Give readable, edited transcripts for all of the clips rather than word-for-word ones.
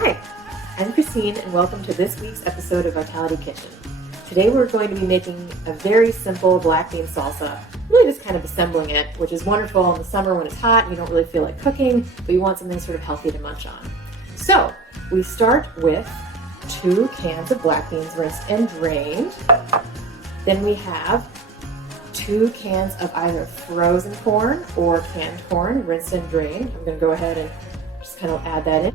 Hi, I'm Christine and welcome to this week's episode of Vitality Kitchen. Today we're going to be making a very simple black bean salsa, really just kind of assembling it, which is wonderful in the summer when it's hot and you don't really feel like cooking, but you want something sort of healthy to munch on. So we start with 2 cans of black beans rinsed and drained. Then we have 2 cans of either frozen corn or canned corn, rinsed and drained. I'm going to go ahead and just kind of add that in.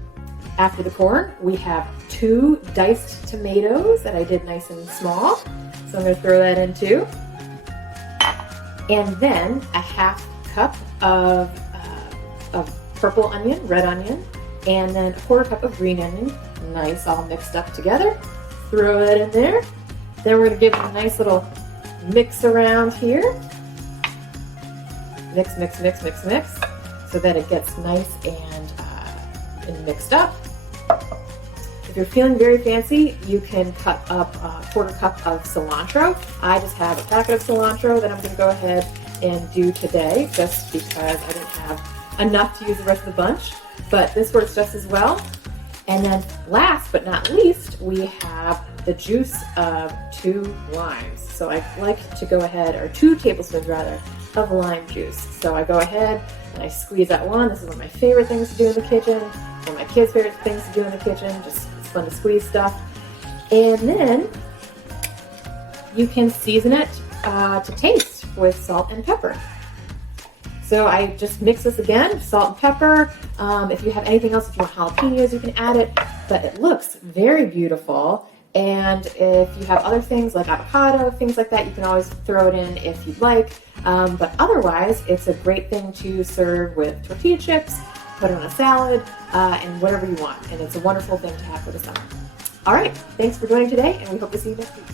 After the corn, we have 2 diced tomatoes that I did nice and small. So I'm going to throw that in too. And then a half cup of purple onion, red onion, and then a quarter cup of green onion. Nice, all mixed up together. Throw that in there. Then we're going to give it a nice little mix around here. Mix, mix, mix, mix, mix, so that it gets nice and mixed up. If you're feeling very fancy, you can cut up a quarter cup of cilantro. I just have a packet of cilantro that I'm going to go ahead and do today, just because I didn't have enough to use the rest of the bunch, but this works just as well. And then last but not least, we have the juice of 2 limes. So I like to go ahead, or 2 tablespoons rather, of lime juice. So I go ahead and I squeeze that one. This is one of my favorite things to do in the kitchen, one of my kids' favorite things to do in the kitchen. Just it's fun to squeeze stuff. And then you can season it to taste with salt and pepper. So I just mix this again, salt and pepper. If you have anything else, if you want jalapenos, you can add it. But it looks very beautiful. And if you have other things like avocado, things like that, you can always throw it in if you'd like. But otherwise, it's a great thing to serve with tortilla chips, put it on a salad, and whatever you want. And it's a wonderful thing to have for the summer. All right, thanks for joining today, and we hope to see you next week.